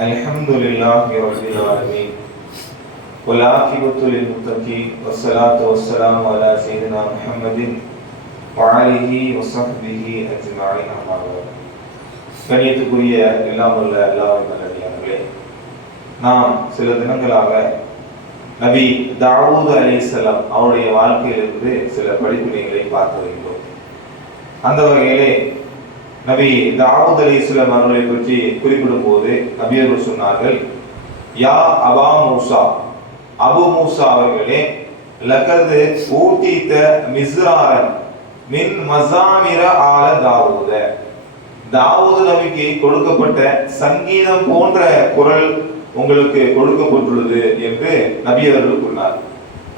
الحمد لله رب العالمين والعاقبة للمتقين والصلاة والسلام على سيدنا محمد وعليه وصحبه أجمعين أما بعد கண்ணியத்துக்குரிய எல்லாம் உள்ள எல்லா நல்லடியார்களே நாம் சில தினங்களாக நபி தாவூத் அலிசல்லாம் அவருடைய வாழ்க்கையிலிருந்து சில படிப்பினைகளை பார்த்து வருகிறோம் அந்த வகையிலே நபி தாவூத் அலிஸ்லாம் அவர்களை பற்றி குறிப்பிடும் போது நபியர்கள் சொன்னார்கள் யா அபா மூசா அபு மூசா அவர்களே லகது ஊட்டித்த மிஸ்ராரன் மின் மசாமிர ஆல தாவூத. தாவூது நபிக்கு கொடுக்கப்பட்ட சங்கீதம் போன்ற குரல் உங்களுக்கு கொடுக்கப்பட்டுள்ளது என்று நபி அவர்கள் கூறினார்.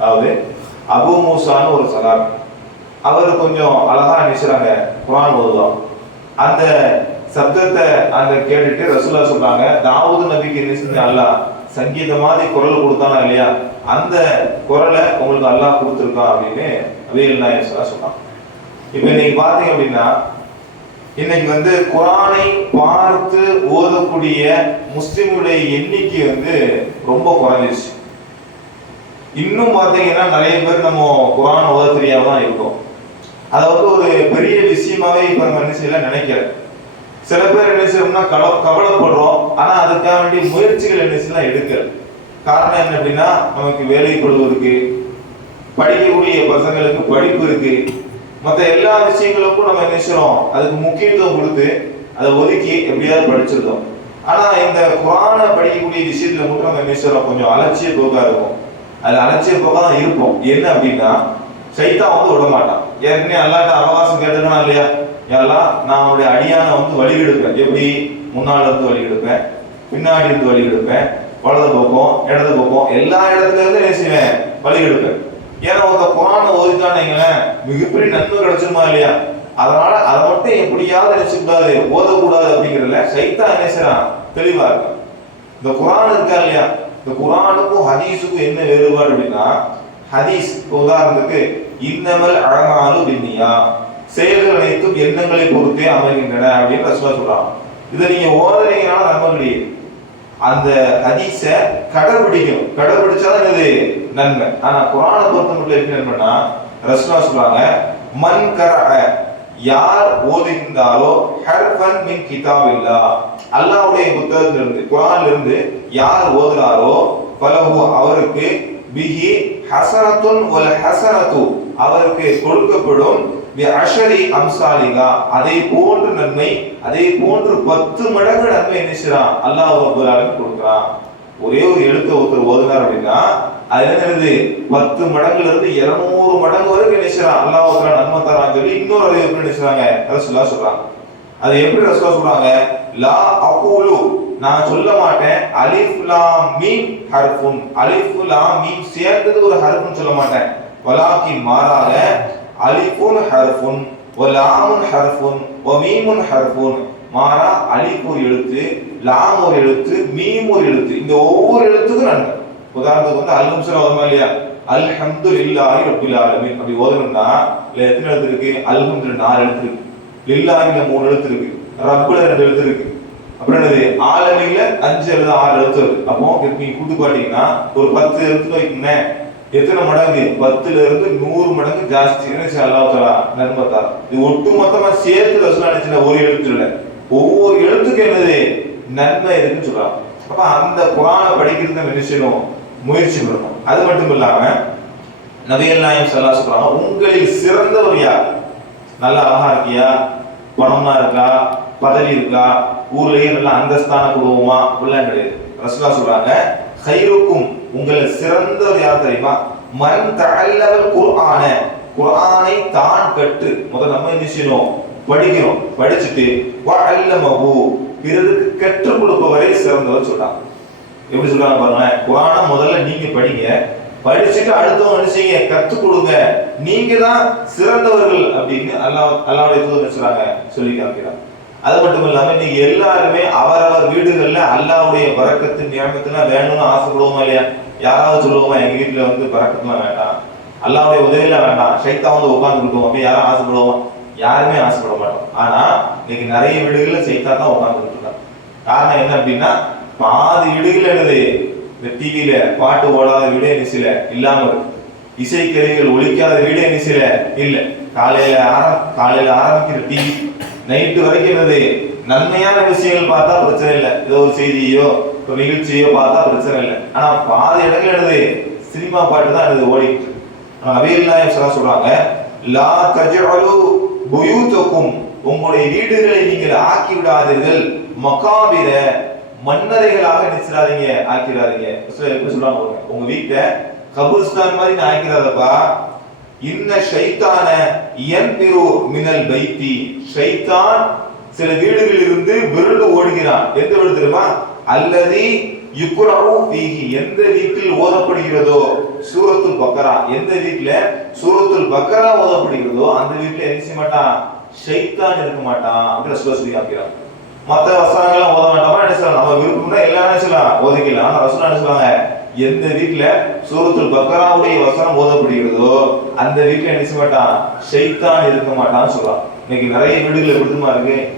அதாவது அபு மூசான்னு ஒரு சகாபி. அவர் கொஞ்சம் அழகா நினைச்சாங்க குரான் ஓதுவான். அந்த சப்தத்தை அந்த கேட்டுட்டு ரசூலா சொல்றாங்க தாவூது நபிக்கு என்ன செஞ்ச அல்லா சங்கீத மாதிரி குரல் கொடுத்தானா இல்லையா? அந்த குரலை உங்களுக்கு அல்லாஹ் கொடுத்துருக்கான் அப்படின்னு அபியல் நாயர் சொன்னான் இப்போ இன்னைக்கு பார்த்தீங்க அப்படின்னா இன்னைக்கு வந்து குரானை பார்த்து ஓதக்கூடிய முஸ்லிமுடைய எண்ணிக்கை வந்து ரொம்ப குறைஞ்சிச்சு இன்னும் பார்த்தீங்கன்னா நிறைய பேர் நம்ம குரான் ஓத தெரியாம தான் இருக்கோம். அதை வந்து ஒரு பெரிய விஷயமாவே இப்ப நம்ம என்ன செய்யல நினைக்கிறேன் சில பேர் என்ன செய்யணும்னா கவ கவலைப்படுறோம். ஆனா அதுக்காக வேண்டிய முயற்சிகள் என்ன செய்யலாம் எடுக்கல. காரணம் என்ன அப்படின்னா நமக்கு வேலை இருக்கு படிக்கக்கூடிய பசங்களுக்கு படிப்பு இருக்கு. மற்ற எல்லா விஷயங்களுக்கும் நம்ம என்ன செய்யறோம் அதுக்கு முக்கியத்துவம் கொடுத்து அதை ஒதுக்கி எப்படியாவது படிச்சிருந்தோம் ஆனா இந்த குரானை படிக்கக்கூடிய விஷயத்துல மட்டும் நம்ம என்ன செய்யறோம் கொஞ்சம் அலட்சிய போக்கா இருக்கும். அது அலட்சிய போக்கா தான் இருப்போம். என்ன அப்படின்னா சைத்தான் வந்து விட மாட்டான் ஏற்கனவே அல்லாட்ட அவகாசம் கேட்டுக்கணும் இல்லையா? எல்லாம் நான் அவனுடைய அடியான வந்து வழி எடுப்பேன் எப்படி? முன்னாடி இருந்து வழி எடுப்பேன் பின்னாடி இருந்து வழி எடுப்பேன் வலது பக்கம் இடது பக்கம் எல்லா இடத்துல இருந்து என்ன செய்வேன்? வழி எடுப்பேன் ஏன்னா ஒருத்த குரானை ஓதிட்டானீங்களேன் மிகப்பெரிய நன்மை கிடைச்சிருமா இல்லையா? அதனால அதை மட்டும் எப்படியாவது நினைச்சுக்கூடாது ஓதக்கூடாது அப்படிங்கிறதுல சைத்தா என்ன செய்யறான் தெளிவா இருக்கு இந்த குரான் இருக்கா இல்லையா? இந்த குரானுக்கும் ஹதீஸுக்கும் என்ன வேறுபாடு அப்படின்னா ஹதீஸ் உதாரணத்துக்கு இன்னமல் அழகாலு பின்னியா செயல்கள் அனைத்தும் எண்ணங்களை பொறுத்தே அமைகின்றன அப்படின்னு ரசுவா சொல்றான். இதை நீங்க ஓதுறீங்கனால நம்ப முடியாது அந்த ஹதீஸ கடைபிடிக்கணும். கடைபிடிச்சாதான் இது நன்மை. ஆனா குரானை பொறுத்த மட்டும் எப்படி நன்மைனா ரசுவா சொல்றாங்க மன் கர யார் ஓதுகின்றாலோ ஹர்ஃபன் மின் கிதாபில்லா. அல்லாஹ்வுடைய புத்தகத்திலிருந்து குரான்ல இருந்து யார் ஓதுறாரோ பலகு அவருக்கு பிஹி ஹசரத்துன் வல் ஹசரத்து அவருக்கு கொடுக்கப்படும் அஷரி அம்சாலிகா. அதை போன்ற நன்மை அதே போன்று பத்து மடங்கு நன்மை என்ன செய்றான்? அல்லாஹ் ரப்பல் கொடுக்குறான். ஒரே ஒரு எழுத்து ஒருத்தர் ஓதுனார் அப்படின்னா அது என்ன என்னது? பத்து மடங்குல இருந்து இருநூறு மடங்கு வரைக்கும் என்ன செய்றான்? அல்லாஹ் ஒருத்தர் நன்மை தரான்னு சொல்லி இன்னொரு அதை எப்படி என்ன செய்றாங்க? ரசூலா சொல்றாங்க. அது எப்படி ரசூலா சொல்றாங்க? லா அகூலு நான் சொல்ல மாட்டேன். அலிஃப் லாம் மீம் ஹர்ஃபுன். அலிஃப் லாம் மீம் சேர்ந்தது ஒரு ஹர்ஃபுன் சொல்ல மாட்டேன். வலாக்கி மாறாக அலிஃபுன் ஹர்ஃபுன். வலாமுன் ஹர்ஃபுன். வமீமுன் ஹர்ஃபுன். மாறா அலிஃப் ஒரு எழுத்து லாம் ஒரு எழுத்து மீம் ஒரு எழுத்து. இந்த ஒவ்வொரு எழுத்துக்கும் நன்மை உதாரணத்துக்கு வந்து அல்ஹம் சொல்ல வருமா இல்லையா? அல்ஹம்து இல்லாஹி ரப்பில் ஆலமீன். அப்படி ஓதணும்னா இல்ல எத்தனை எழுத்து இருக்கு? அல்ஹம்து நாலு எழுத்து இருக்கு. லில்லாஹில மூணு எழுத்து இருக்கு. ரப்புல ரெண்டு எழுத்து இருக்கு. அப்புறம் என்னது? ஆலமில அஞ்சு எழுது ஆறு எழுத்து இருக்கு. அப்போ நீங்க கூட்டு பாத்தீங்கன்னா ஒரு பத்து எழுத்து வைக்கணும் எத்தனை மடங்கு? பத்துல இருந்து நூறு மடங்கு ஜாஸ்தி. என்ன அல்லாஹ் இது ஒட்டு மொத்தமா சேர்த்து ரசூலா ஒரு எழுத்து இல்ல. ஒவ்வொரு எழுத்துக்கும் என்னது? நன்மை இருக்குன்னு சொல்றாங்க அப்ப அந்த குரானை படிக்கிறது நம்ம என்ன செய்யணும் முயற்சி பண்ணணும் அது மட்டும் இல்லாம நபிகள் நாயம் சொல்லா சொல்றாங்க உங்களில் சிறந்தவர் யார்? நல்லா அழகா இருக்கியா? பணமா இருக்கா? பதவி இருக்கா? ஊர்லயே நல்ல அந்தஸ்தான குடும்பமா? அப்படிலாம் கிடையாது. ரசுலா சொல்றாங்க ஹைருக்கும் உங்களை சிறந்தவர் யார் தெரியுமா? மன் தஅல்லவல் குர்ஆன. குர்ஆனை தான் கற்று முதல்ல நம்ம என்ன செய்யணும்? படிக்கணும் படிச்சுட்டு வஅல்லமஹு. பிறருக்கு கற்றுக் கொடுப்பவரே சிறந்தவர் சொல்றாங்க. எப்படி சொல்றாங்க பாருங்க குரானை முதல்ல நீங்க படிங்க. படிச்சுட்டு அடுத்தவங்க என்ன செய்யுங்க? கற்றுக் கொடுங்க. நீங்க தான் சிறந்தவர்கள் அப்படின்னு அல்லாஹ் அல்லாவுடைய தூதர் சொல்றாங்க? சொல்லி காமிக்கிறாங்க அது மட்டும் இல்லாம நீங்க எல்லாருமே அவரவர் வீடுகள்ல அல்லாவுடைய பறக்கத்தின் நியமத்துலாம் வேணும்னு ஆசைப்படுவோமா இல்லையா? யாராவது சொல்லுவோமா எங்க வீட்டுல வந்து பறக்கத்துலாம் வேண்டாம். அல்லாவுடைய உதவியெல்லாம் வேண்டாம். சைத்தா வந்து உட்காந்துருக்கோம் அப்படி யாரும் ஆசைப்படுவோம்? யாருமே ஆசைப்பட மாட்டோம். ஆனா இன்னைக்கு நிறைய வீடுகள்ல சைத்தா தான் உட்காந்துட்டு இருக்காங்க காரணம் என்ன அப்படின்னா பாதி வீடுகள் என்னது? இந்த டிவியில பாட்டு ஓடாத வீடு என்ன இல்லாம இருக்கு. இசைக்கருவிகள் ஒழிக்காத வீடு என்ன சில இல்ல. காலையில ஆரம் காலையில ஆரம்பிக்கிற டிவி நைட்டு வரைக்கும் என்னது நன்மையான விஷயங்கள் பார்த்தா பிரச்சனை இல்லை. ஏதோ ஒரு செய்தியோ ஒரு நிகழ்ச்சியோ பார்த்தா பிரச்சனை இல்லை. ஆனா பாதி இடங்கள் என்னது சினிமா பாட்டு தான் எனது ஓடிட்டு இருக்கு. ஆனா சொல்றாங்க லா தஜ்அலு புயூதக்கும் உங்களுடைய வீடுகளை நீங்கள் ஆக்கி விடாதீர்கள் மகாபிர மன்னரைகளாக நினைச்சிடாதீங்க ஆக்கிடாதீங்க சிலர் எப்படி சொல்றாங்க உங்க வீட்டை கபூர்ஸ்தான் மாதிரி நான் இந்த இன்ன ஷைத்தான இயன்பிரு மினல் பைத்தி. ஷைத்தான் சில வீடுகளில் இருந்து விருண்டு ஓடுகிறான். எந்த வீடு தெரியுமா? அல்லது யுக்ரவு ஃபீஹி. எந்த வீட்டில் ஓதப்படுகிறதோ? சூரத்துல் பக்கரா. எந்த வீட்ல சூரத்துல் பக்கரா ஓதப்படுகிறதோ அந்த வீட்ல என்ன செய்ய மாட்டான்? ஷைத்தான் இருக்க மாட்டான் அப்படின்னு ரசூலுல்லாஹி சொல்லி மற்ற வசனங்கள்லாம் ஓத வேண்டாமா என்ன சொல்லலாம்? நம்ம விருப்பம்னா எல்லாம் என்ன சொல்லலாம்? ஓதிக்கலாம். ஆனால் ரசூலா என்ன சொல்லுவாங்க? எந்த வீட்டில் சூரத்துல் பக்கராவுடைய வசனம் ஓதப்படுகிறதோ அந்த வீட்டில் என்ன செய்ய மாட்டான்? ஷைத்தான் இருக்க மாட்டான்னு சொல்லலாம் இன்னைக்கு நிறைய வீடுகள் எப்படிமா இருக்கு.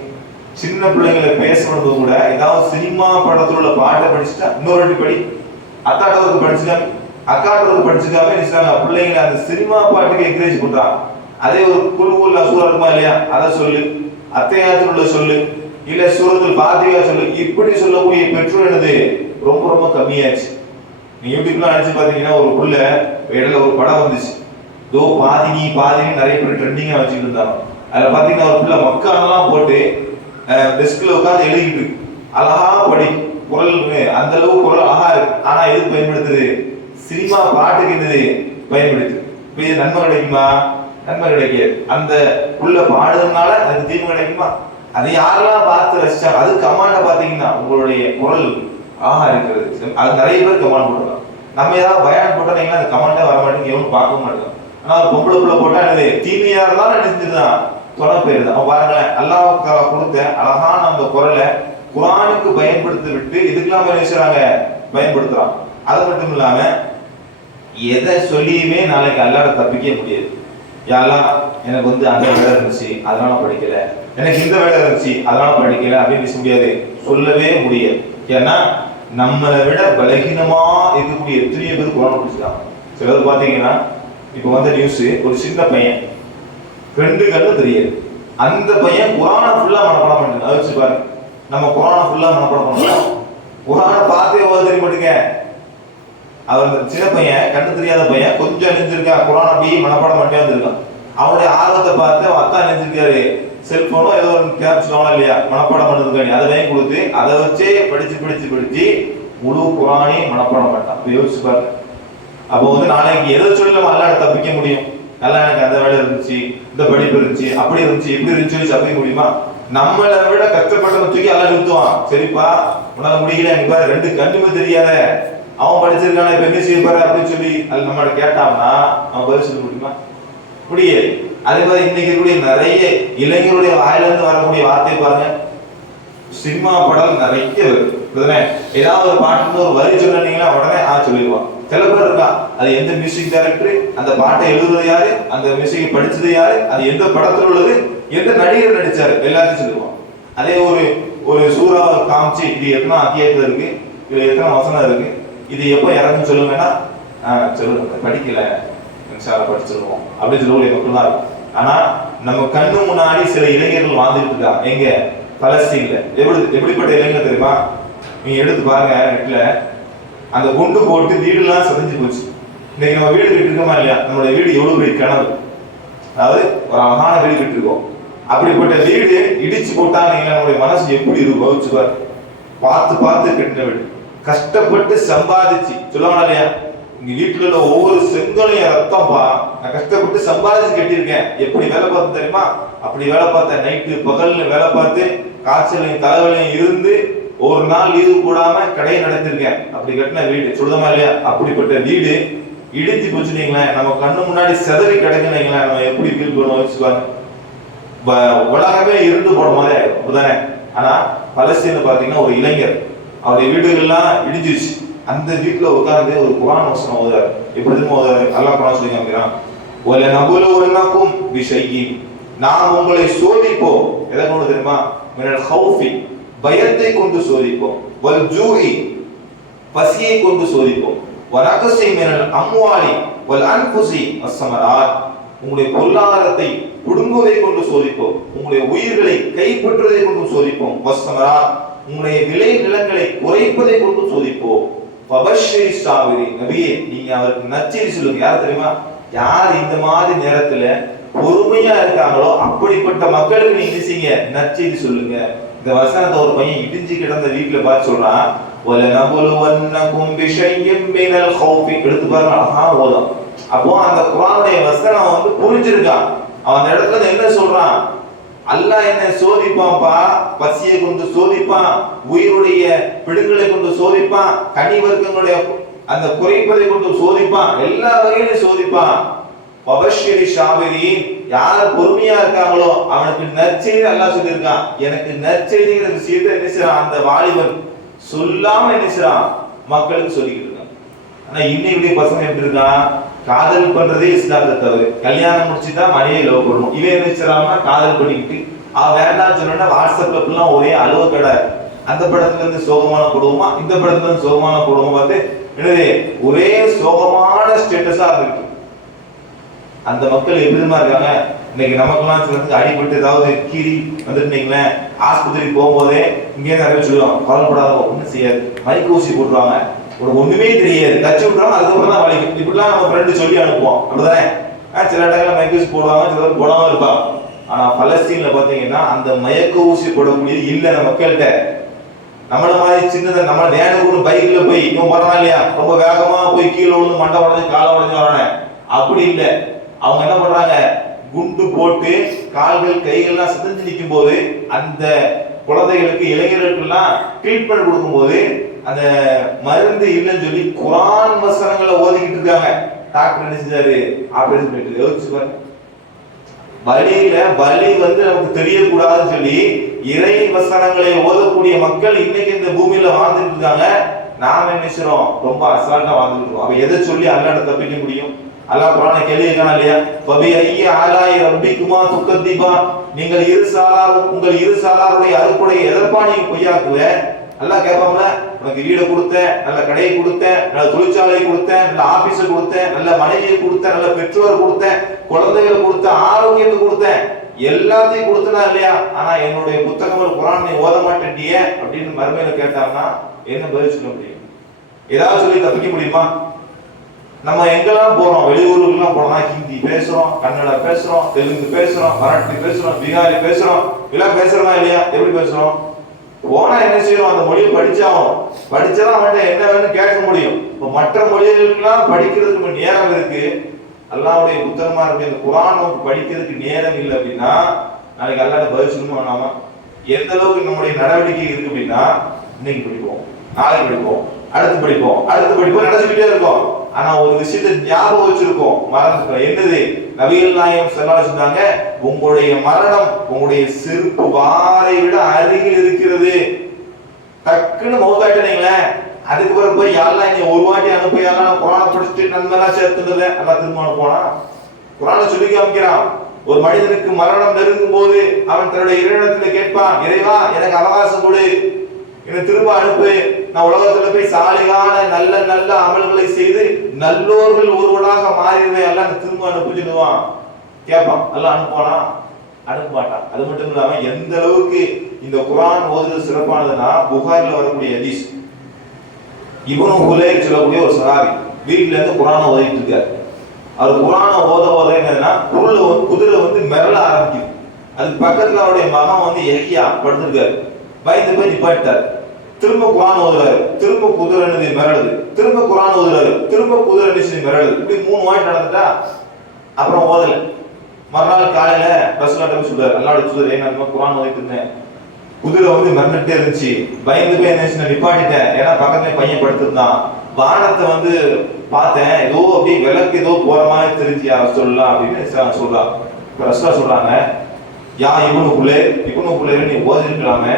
சின்ன பிள்ளைங்களை பேசுறது கூட ஏதாவது சினிமா படத்துல உள்ள பாட்டை படிச்சுட்டா இன்னொரு வாட்டி படி. அக்காட்டவருக்கு படிச்சுக்காம அக்காட்டவருக்கு படிச்சுக்காம நினைச்சாங்க பிள்ளைங்களை அந்த சினிமா பாட்டுக்கு என்கரேஜ் பண்றான். அதே ஒரு குழு சூழல் இருக்குமா இல்லையா? அதை சொல்லு. அத்தையாத்துல உள்ள சொல்லு. இல்ல சூரத்தில் பாத்தியா சொல்லு. இப்படி சொல்லக்கூடிய பெற்றோர் என்னது? ரொம்ப ரொம்ப கம்மியாச்சு. நீங்க யூடியூப்லாம் அடிச்சு பாத்தீங்கன்னா ஒரு உள்ள இடையில ஒரு படம் வந்துச்சு. தோ பாதினி பாதினி நிறைய பேர் ட்ரெண்டிங்கா வச்சுட்டு இருந்தாங்க. அதுல பாத்தீங்கன்னா ஒரு பிள்ளை மக்கானெல்லாம் போட்டு டெஸ்க்ல உட்காந்து எழுதிட்டு அழகா படி குரல் அந்த அளவு குரல் அழகா இருக்கு. ஆனா எது பயன்படுத்துது? சினிமா பாட்டுக்கு என்னது பயன்படுத்து இப்ப இது நன்மை கிடைக்குமா? நன்மை கிடைக்காது. அந்த உள்ள பாடுறதுனால அதுக்கு தீர்வு கிடைக்குமா? அதை யாரெல்லாம் பார்த்து ரசிச்சாங்க? அது கமாண்ட பாத்தீங்கன்னா உங்களுடைய குரல் ஆஹா இருக்கிறது. அது நிறைய பேர் கமெண்ட் போடலாம் நம்ம ஏதாவது பயான் போட்டோம்னா அந்த கமெண்டே வர மாட்டேங்குது எவனும் பார்க்க மாட்டேங்க. ஆனா ஒரு பொம்பளை புள்ள போட்டா என்னது? தீமையா இருந்தாலும் நினைச்சிருந்தான் தொலை போயிருது அவன் பாருங்களேன் அல்லாஹ் கொடுத்த அழகான அந்த குரலை குரானுக்கு பயன்படுத்தி விட்டு இதுக்கெல்லாம் என்ன செய்றாங்க பயன்படுத்துறான். அது மட்டும் இல்லாம எதை சொல்லியுமே நாளைக்கு அல்லாட தப்பிக்க முடியாது. யாரெல்லாம் எனக்கு வந்து அந்த வேலை இருந்துச்சு அதனால படிக்கல. எனக்கு இந்த வேலை இருந்துச்சு அதனால படிக்கல அப்படின்னு பேச முடியாது. சொல்லவே முடியாது. ஏன்னா நம்மளை விட பலகீனமா இருக்கக்கூடிய எத்தனையோ பேர் கொரோனா பிடிச்சிருக்காங்க சிலர் பாத்தீங்கன்னா இப்போ வந்த நியூஸ் ஒரு சின்ன பையன். ரெண்டு கண்ணு தெரியாது. அந்த பையன் குரானை ஃபுல்லா மனப்பாடம் பண்ணுது அதை வச்சு பாருங்க. நம்ம குரானை ஃபுல்லா மனப்பாடம் பண்ணலாம் குரானை பார்த்தே ஓத தெரிய மாட்டேங்க அவர் அந்த சின்ன பையன் கண்ணு தெரியாத பையன் கொஞ்சம் அணிஞ்சிருக்கான் குரான் அப்படியே மனப்பாடம் பண்ணிட்டே வந்திருக்கான். அவனுடைய ஆர்வத்தை பார்த்து அவன் அத்தா அணிஞ்சிருக்காரு செல்போனோ ஏதோ ஒரு கேப் சொல்லுவாங்க இல்லையா? மனப்பாடம் பண்ணதுக்கு அதை வாங்கி கொடுத்து அதை வச்சே படிச்சு படிச்சு படிச்சு முழு குரானே மனப்பாடம் பண்ணான் அப்ப யோசிச்சு பாருங்க. அப்போ வந்து நாளைக்கு எதை சொல்லி நம்ம அல்லாட தப்பிக்க முடியும். நல்லா எனக்கு அந்த வேலை இருந்துச்சு இந்த படிப்பு இருந்துச்சு அப்படி இருந்துச்சு இப்படி இருந்துச்சு தப்பிக்க முடியுமா? நம்மளை விட கஷ்டப்பட்டவங்க தூக்கி அல்ல நிறுத்துவான். சரிப்பா உன்னால முடியல. எனக்கு பாரு ரெண்டு கண்ணுமே தெரியாத. அவன் படிச்சிருக்கான இப்ப என்ன செய்ய பாரு அப்படின்னு சொல்லி அது நம்மள கேட்டான்னா அவன் பதில் சொல்ல முடியுமா? முடியாது. அதே மாதிரி இன்னைக்கு இருக்கக்கூடிய நிறைய இளைஞருடைய வாயிலிருந்து வரக்கூடிய வார்த்தை பாருங்க. சினிமா படம் நிறைய இருக்கு. ஏதாவது ஒரு பாட்டுன்னு ஒரு வரி சொன்னீங்கன்னா உடனே ஆ சொல்லிடுவான். சில பேர் இருக்கா? அது எந்த மியூசிக் டைரக்டர் அந்த பாட்டை எழுதுறது யாரு? அந்த மியூசிக்கை படிச்சது யாரு? அது எந்த படத்துல உள்ளது? எந்த நடிகர் நடிச்சாரு? எல்லாத்தையும் சொல்லிடுவான். அதே ஒரு ஒரு சூறாவை காமிச்சு இது எத்தனை அத்தியாயத்துல இருக்கு? இது எத்தனை வசனம் இருக்கு? இது எப்போ இறங்குன்னு சொல்லுங்கன்னா சொல்லுங்க படிக்கல. படிச்சிருவோம். அப்படின்னு சொல்லக்கூடிய மக்கள் தான் இருக்கும் ஆனா நம்ம கண்ணு முன்னாடி சில இளைஞர்கள் வாழ்ந்துட்டு இருக்கா எங்க? பலஸ்தீன்ல. எப்படி எப்படிப்பட்ட இளைஞர் தெரியுமா? நீங்க எடுத்து பாருங்க நெட்ல. அந்த குண்டு போட்டு வீடுலாம் செதஞ்சு போச்சு. இன்னைக்கு நம்ம வீடு கட்டிருக்கோமா இல்லையா? நம்மளோட வீடு எவ்வளவு பெரிய கனவு அதாவது ஒரு அழகான வீடு கட்டிருக்கோம் அப்படிப்பட்ட வீடு இடிச்சு போட்டா நீங்க நம்மளுடைய மனசு எப்படி இருக்கும்? யோசிச்சு பார்த்து பார்த்து கட்டின வீடு. கஷ்டப்பட்டு சம்பாதிச்சு. சொல்லுவாங்க இல்லையா? இங்க வீட்டுல உள்ள ஒவ்வொரு செங்கலையும் ரத்தம்பா நான் கஷ்டப்பட்டு சம்பாதிச்சு கட்டியிருக்கேன். எப்படி வேலை பார்த்து தெரியுமா? அப்படி வேலை பார்த்தேன் நைட்டு பகல்ல வேலை பார்த்து காய்ச்சலையும் தலைவலையும் இருந்து ஒரு நாள் லீவு கூடாம கடையை நடத்திருக்கேன். அப்படி கட்டின வீடு. சொல்லுதமா இல்லையா? அப்படிப்பட்ட வீடு. இடித்து போச்சுனீங்களேன் நம்ம கண்ணு முன்னாடி செதறி கிடக்குனீங்களேன் நம்ம எப்படி ஃபீல் பண்ணுவோம்? யோசிச்சு உலகமே இருந்து போன மாதிரி ஆயிடும். அப்படிதானே? ஆனா பலஸ்தீன் பாத்தீங்கன்னா ஒரு இளைஞர் அவருடைய வீடுகள்லாம் இடிஞ்சிருச்சு. அந்த வீட்டுல உட்கார்ந்து ஒரு குரான் வசனம் ஓதுறாரு. எப்படி தெரியுமா ஓதுறாரு? நல்லா குரான் சொல்லி காமிக்கிறான் ஒல நபுலுவன்னக்கும் விஷயம் நாம் உங்களை சோதிப்போம். எதை கொண்டு தெரியுமா? மினல் ஹவுஃபி பயத்தை கொண்டு சோதிப்போம். வல் ஜூஹி பசியை கொண்டு சோதிப்போம். வனகசை மினல் அம்வாலி வல் அன்புசி வசமராத் உங்களுடைய பொருளாதாரத்தை புடுங்குவதை கொண்டு சோதிப்போம். உங்களுடைய உயிர்களை கைப்பற்றுவதை கொண்டு சோதிப்போம். வசமராத் உங்களுடைய விளை நிலங்களை குறைப்பதை கொண்டு சோதிப்போம். பபஷ்ரி சாவிரி நபியே நீங்க அவருக்கு நச்சரி சொல்லுங்க. யார் தெரியுமா? யார் இந்த மாதிரி நேரத்துல பொறுமையா இருக்காங்களோ அப்படிப்பட்ட மக்களுக்கு நீங்க செய்ய? நச்செய்தி சொல்லுங்க. இந்த வசனத்தை ஒரு பையன் இடிஞ்சு கிடந்த வீட்டுல பார்த்து சொல்றான் ஒல நபுலுவன்னகும் விஷயம் மினல் ஹௌஃபி எடுத்து பாருங்க அழகா ஓதும். அப்போ அந்த குரானுடைய வசனம் வந்து புரிஞ்சிருக்கான். அவன் அந்த இடத்துல என்ன சொல்றான்? அல்லாஹ் என்ன சோதிப்பான்ப்பா பசியை கொண்டு சோதிப்பான் உயிருடைய பிடுங்களை கொண்டு சோதிப்பான் கனி வர்க்கங்களுடைய அந்த குறைப்பதை கொண்டு சோதிப்பான். எல்லா வகையிலும் சோதிப்பான். பபஷ்யரி ஷாபிரி யார் பொறுமையா இருக்காங்களோ அவனுக்கு நற்செய்தி நல்லா சொல்லியிருக்கான். எனக்கு நற்செய்திங்கிற விஷயத்த என்ன செய்யறான்? அந்த வாலிபன் சொல்லாம என்ன செய்யறான்? மக்களுக்கு சொல்லிக்கிட்டு இருக்கான். ஆனா இன்னைக்கு பசங்க எப்படி இருக்கான்? காதல் பண்றதே இஸ்லாத்தை தவிர கல்யாணம் முடிச்சுட்டா மனையை லவ் பண்ணணும் இவன் என்ன செய்யறான்னா காதல் பண்ணிக்கிட்டு அவன் வேண்டாம்னு சொன்னா வாட்ஸ்அப்ல எல்லாம் ஒரே அளவு கடை. அந்த படத்துல இருந்து சோகமான குடும்பமா இந்த படத்துல இருந்து சோகமான குடும்பம் பார்த்து என்னது ஒரே சோகமான ஸ்டேட்டஸா இருக்கு. அந்த மக்கள் எப்படிமா இருக்காங்க? இன்னைக்கு நமக்கெல்லாம் சிலருக்கு அடிபட்டு ஏதாவது கீறி வந்துட்டீங்களேன் ஆஸ்பத்திரி போகும்போதே இங்கே நிறைய சொல்லுவாங்க கவலைப்படாத ஒன்றும் செய்யாது. மயக்க ஊசி போட்டுருவாங்க. உனக்கு ஒண்ணுமே தெரியாது. தச்சு விட்டுறாங்க அதுக்கப்புறம் தான் வலிக்கும். இப்படிலாம் நம்ம ஃப்ரெண்டு சொல்லி அனுப்புவோம். அப்படிதானே சில இடங்கள்ல மயக்க ஊசி போடுவாங்க சிலர் போடாம இருப்பாங்க. ஆனா பலஸ்தீன்ல பாத்தீங்கன்னா அந்த மயக்க ஊசி போடக்கூடியது இல்ல நம்ம மக்கள்கிட்ட. நம்மள மாதிரி சின்னதை நம்ம வேணுக்கு பைக்ல போய் இவன் போறானா இல்லையா? ரொம்ப வேகமா போய் கீழே விழுந்து மண்டை உடஞ்சு காலை உடஞ்சு வரானே. அப்படி இல்லை. அவங்க என்ன பண்றாங்க? குண்டு போட்டு கால்கள் கைகள்லாம் சிதஞ்சு நிற்கும் போது அந்த குழந்தைகளுக்கு இளைஞர்களுக்கெல்லாம் ட்ரீட்மெண்ட் கொடுக்கும்போது அந்த மருந்து இல்லைன்னு சொல்லி குரான் வசனங்களை ஓதிக்கிட்டு இருக்காங்க. டாக்டர் என்ன செஞ்சாரு? ஆபரேஷன் பண்ணிட்டு யோசிச்சு பாருங்க பலியில பலி வந்து நமக்கு தெரியக்கூடாதுன்னு சொல்லி இறை வசனங்களை ஓதக்கூடிய மக்கள் இன்னைக்கு இந்த பூமியில வாழ்ந்துட்டு இருக்காங்க. நாம என்ன செய்றோம்? ரொம்ப அசால்ட்டா வாழ்ந்துட்டு இருக்கோம். அவ எதை சொல்லி அல்லாட தப்பிக்க முடியும்? அல்லாஹ் குரானை கேள்வி இருக்கானா இல்லையா? பபி ஐய ஆலாய் ரப்பிக்குமா துக்கத்திபா? நீங்கள் இரு சாலார் உங்கள் இரு சாலாருடைய அறுப்புடைய எதற்பா நீங்க பொய்யாக்குவ? அல்லாஹ் கேட்பாங்கள உனக்கு வீடு கொடுத்தேன் நல்ல கடையை கொடுத்தேன் நல்ல தொழிற்சாலையை கொடுத்தேன் நல்ல ஆபீஸை கொடுத்தேன் நல்ல மனைவியை கொடுத்தேன் நல்ல பெற்றோரை கொடுத்தேன் குழந்தைகளை கொடுத்தேன் ஆரோக்கியத்தை கொடுத்தேன். எல்லாத்தையும் கொடுத்தனா இல்லையா? ஆனா என்னுடைய புத்தகங்கள் குரான் நீ ஓத மாட்டேன்டியே அப்படின்னு மறுமையில கேட்டாங்கன்னா என்ன பதில் சொல்ல முடியும்? ஏதாவது சொல்லி தப்பிக்க முடியுமா? நம்ம எங்கெல்லாம் போறோம்? வெளியூருக்குலாம் போனோம்னா ஹிந்தி பேசுறோம் கன்னடா பேசுறோம் தெலுங்கு பேசுறோம் மராட்டி பேசுறோம் பீகாரி பேசுறோம் இதெல்லாம் பேசுறோமா இல்லையா? எப்படி பேசுறோம்? ஓனா என்ன செய்யணும்? அந்த மொழியை படிச்சாகும் படிச்சதான் அவன்கிட்ட என்ன வேணும் கேட்க முடியும். இப்போ மற்ற மொழிகளுக்கெல்லாம் படிக்கிறதுக்கு நேரம் இருக்கு. அல்லாவுடைய புத்தகமா இருக்கு. இந்த குரான் நமக்கு படிக்கிறதுக்கு நேரம் இல்லை அப்படின்னா நாளைக்கு அல்லாட பதில் சொல்லணும் வேணாமா? எந்த அளவுக்கு நம்முடைய நடவடிக்கை இருக்கு அப்படின்னா இன்னைக்கு படிப்போம். நாளைக்கு படிப்போம். அடுத்து படிப்போம். அடுத்து படிப்போம் நடந்துக்கிட்டே இருக்கோம். ஆனா ஒரு விஷயத்த ஞாபகம் வச்சிருக்கோம். மறந்துட்டோம். என்னது? நபிகள் நாயகம் சொன்னாங்க உங்களுடைய மரணம் உங்களுடைய செருப்பு வாரை விட அருகில் இருக்கிறது. டக்குன்னு மௌத்தாட்டினீங்களேன் அதுக்கு பிறகு போய் யாரெல்லாம் இங்க ஒரு வாட்டி அனுப்பி யாரெல்லாம் நான் படிச்சுட்டு நன்மைலாம் சேர்த்துனது எல்லாம் திரும்ப அனுப்புவானா குரானை சொல்லி காமிக்கிறான். ஒரு மனிதனுக்கு மரணம் நெருங்கும் போது அவன் தன்னுடைய இறைவனத்துல கேட்பான் இறைவா எனக்கு அவகாசம் கொடு. என்னை திரும்ப அனுப்பு. நான் உலகத்துல போய் சாலையான நல்ல நல்ல அமல்களை செய்து நல்லோர்கள் ஒருவனாக மாறிடுவேன். எல்லாம் திரும்ப அனுப்பி கேட்பான். எல்லாம் அனுப்புவானா? அனுப்ப மாட்டான் அது மட்டும் இல்லாம எந்த அளவுக்கு இந்த குரான் ஓதுறது சிறப்பானதுன்னா புகாரில் வரக்கூடிய ஹதீஸ். இவனும் ஹுலேர் சொல்லக்கூடிய ஒரு சராவி வீட்டுல இருந்து குரானை ஓதிட்டு இருக்காரு. அவர் குரானை ஓத ஓத என்னதுன்னா வந்து குதிரை வந்து மிரள ஆரம்பிக்குது. அதுக்கு பக்கத்துல அவருடைய மகன் வந்து எஹியா படுத்திருக்காரு. பயந்து போய் நிப்பாட்டாரு திரும்ப குரான் ஓதுறாரு. திரும்ப குதிரை என்னது மிரளுது. திரும்ப குரான் ஓதுறாரு. திரும்ப குதிரை என்ன மிரளுது. இப்படி மூணு வாட்டி நடந்துட்டா அப்புறம் ஓதல. மறுநாள் காலையில பஸ் போய் சொல்றாரு. அல்லாட சொல்றாரு நான் குரான் ஓதிட்டு இருந்தேன். குதிரை வந்து மிரண்டுட்டே இருந்துச்சு. பயந்து போய் என்ன நிப்பாட்டிட்டேன். ஏன்னா பக்கத்துல பையன் படுத்திருந்தான். வானத்தை வந்து பார்த்தேன். ஏதோ அப்படியே விளக்கு ஏதோ போற மாதிரி தெரிஞ்சு யார சொல்லலாம் அப்படின்னு இஸ்லாம் சொல்றான் இப்ப ரசூலா சொல்றாங்க யா இவனுக்குள்ளே இவனுக்குள்ளே நீ ஓதிருக்கலாமே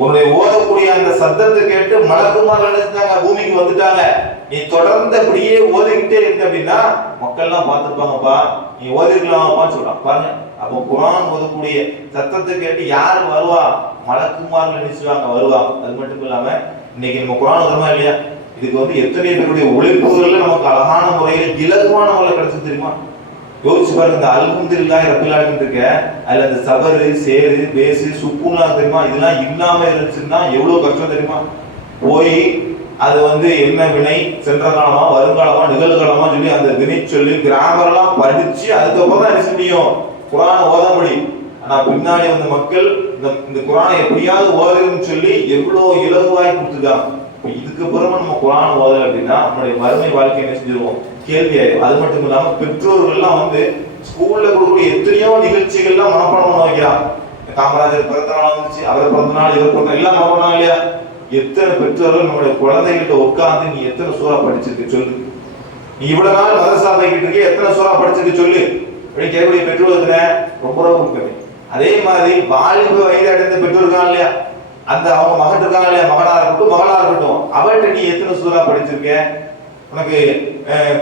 உன்னுடைய ஓதக்கூடிய அந்த சத்தத்தை கேட்டு மலக்குமார் நினைச்சாங்க பூமிக்கு வந்துட்டாங்க. நீ தொடர்ந்து அப்படியே ஓதிக்கிட்டே இருந்த அப்படின்னா மக்கள்லாம் பார்த்துருப்பாங்கப்பா நீ ஓதிருக்கலாமாப்பான்னு சொல்றான். பாருங்க அப்போ குரான் ஓதக்கூடிய சத்தத்தை கேட்டு யார் வருவா? மலக்குமார் நினைச்சுவாங்க வருவா. அது மட்டும் இல்லாம இன்னைக்கு நம்ம குரான் வருமா இல்லையா? இதுக்கு வந்து எத்தனை பேருடைய ஒளிப்புகளில் நமக்கு அழகான முறையில இலகுவான முறையில் கிடைச்சது தெரியுமா? யோசிச்சு பாருங்க இந்த அல்ஹம்துலில்லாஹி ரப்பில் ஆலமீன் இருக்க அதுல அந்த சபரு சேரு பேசு சுப்புலாம் தெரியுமா? இதெல்லாம் இல்லாம இருந்துச்சுன்னா எவ்வளவு கஷ்டம் தெரியுமா? போய் அது வந்து என்ன வினை? சென்ற காலமா வருங்காலமா நிகழ்காலமா சொல்லி அந்த வினை சொல்லி கிராமரெல்லாம் படிச்சு அதுக்கப்புறம் தான் என்ன செய்ய முடியும் குரானை ஓத முடியும். ஆனா பின்னாடி வந்த மக்கள் இந்த இந்த குரானை எப்படியாவது ஓதுன்னு சொல்லி எவ்வளவு இலகுவாய் கொடுத்துருக்காங்க. இப்ப இதுக்கு நம்ம குரான் ஓதல அப்படின்னா நம்மளுடைய மறுமை வாழ்க்கை என்ன செஞ்சிருவோம்? கேள்வி ஆயிடும் அது மட்டும் இல்லாம பெற்றோர்கள்லாம் வந்து ஸ்கூல்ல கொடுக்கக்கூடிய எத்தனையோ நிகழ்ச்சிகள்லாம் மனப்பாடம் பண்ண வைக்கிறான் காமராஜர் பிறந்த நாள் வந்துச்சு அவர் பிறந்த நாள் இவர் பிறந்த எல்லாம் மனப்பாடம் இல்லையா? எத்தனை பெற்றோர்கள் நம்மளுடைய குழந்தைகிட்ட உட்காந்து நீ எத்தனை சூறா படிச்சிருக்க சொல்லு. நீ இவ்வளவு நாள் மதரசா போய்கிட்டு இருக்க எத்தனை சூறா படிச்சிருக்க சொல்லு. அப்படின்னு கேட்கக்கூடிய பெற்றோர் ரொம்ப ரொம்ப கம்மி அதே மாதிரி வாலிப வயது அடைந்த பெற்றோர் இருக்காங்க இல்லையா? அந்த அவங்க மகன் இருக்காங்க இல்லையா? மகனா இருக்கட்டும் மகளா இருக்கட்டும். அவர்கிட்ட நீ எத்தனை சூறா படிச்சிருக்க? உனக்கு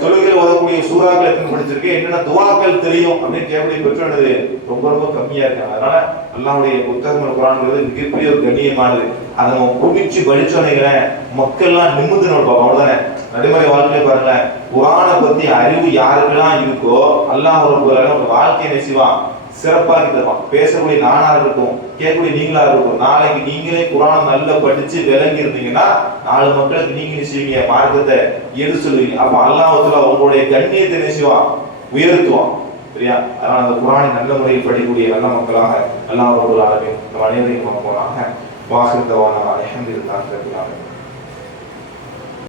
தொழுகையில் ஓதக்கூடிய சூறாக்கள் எத்தனை படிச்சிருக்க என்னென்ன துவாக்கள் தெரியும் அப்படின்னு கேட்கக்கூடிய பெற்றோர் ரொம்ப ரொம்ப கம்மியா இருக்கு. அதனால அல்லாவுடைய புத்தகங்கள் குரான்ங்கிறது மிகப்பெரிய ஒரு கண்ணியமானது. அதை நம்ம குடிச்சு படிச்சோன்னே மக்கள்லாம் நிமிந்து நடப்போம் அவ்வளவுதானே? நடைமுறை வாழ்க்கையில பாருங்களேன். குரானை பத்தி அறிவு யாருக்கெல்லாம் இருக்கோ அல்லாஹ் ஒரு வாழ்க்கையை நெசிவான் சிறப்பாக இருக்கலாம் பேசக்கூடிய நானா இருக்கட்டும் கேட்கக்கூடிய நீங்களா இருக்கட்டும் நாளைக்கு நீங்களே குரான் நல்லா படிச்சு விளங்கி இருந்தீங்கன்னா நாலு மக்களுக்கு நீங்க செய்வீங்க? மார்க்கத்தை எடுத்து சொல்லுவீங்க. அப்ப அல்லாஹத்துல உங்களுடைய கண்ணியத்தை நினைச்சுவான் உயர்த்துவான். சரியா? அதனால அந்த குரானை நல்ல முறையில் படிக்கக்கூடிய நல்ல மக்களாக அல்லாஹ் ஒரு ஆளுமே நம்ம அனைவரையும் போனாக வாசித்தவான அலமதுல்லாஹ்